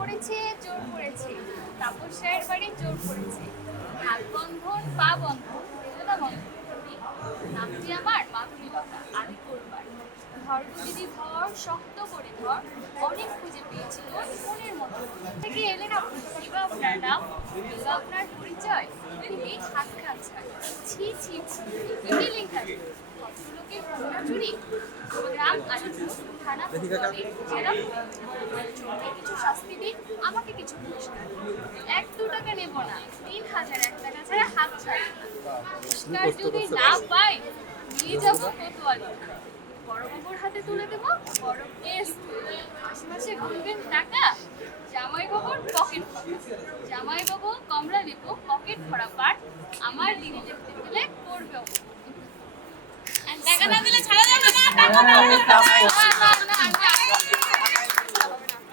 পড়েছে চোর পড়েছে, তাপস রায়ের বাড়ি চোর পড়েছে, হাত বন্ধন পা বন্ধন বেদনা বন্ধন করি, নামটি আমার মাধুরীলতা আমি করবার, ধর গো দিদি ধর শক্ত করে ধর, অনেক খুঁজে পেয়েছিল মনের মতো থেকে এলেন আপনি, কি বা আপনার নাম, কি বা আপনার পরিচয়, তিনি হাত খান ছাড়, ছি ছি ছি, কি লেখা ভদ্রলোকের কন্যা চুরি, গ্রাম আলিপুর থানা ফুটবলে জেলা চোরকে কিছু শাস্তি দিন, আমাকে কিছু পুরস্কার দিন। 1-2 টাকা নেব না, 3000 1 টাকা ছাড়া হাত ছাড়ে না, পুরস্কার যদি না পাই নিয়ে যাবো কোতোয়ালি, বড় বাবুর হাতে তুলে দেবো বড় কেস, মাসে মাসে গুনবেন টাকা, জামাই বাবুর পকেট ফাঁকা, জামাই বাবু কমলা লেবু পকেট ভরা পাট, আমার দিদি দেখতে গেলে করবে টাকা না দিলে ছাড়া যাবে না, টাকা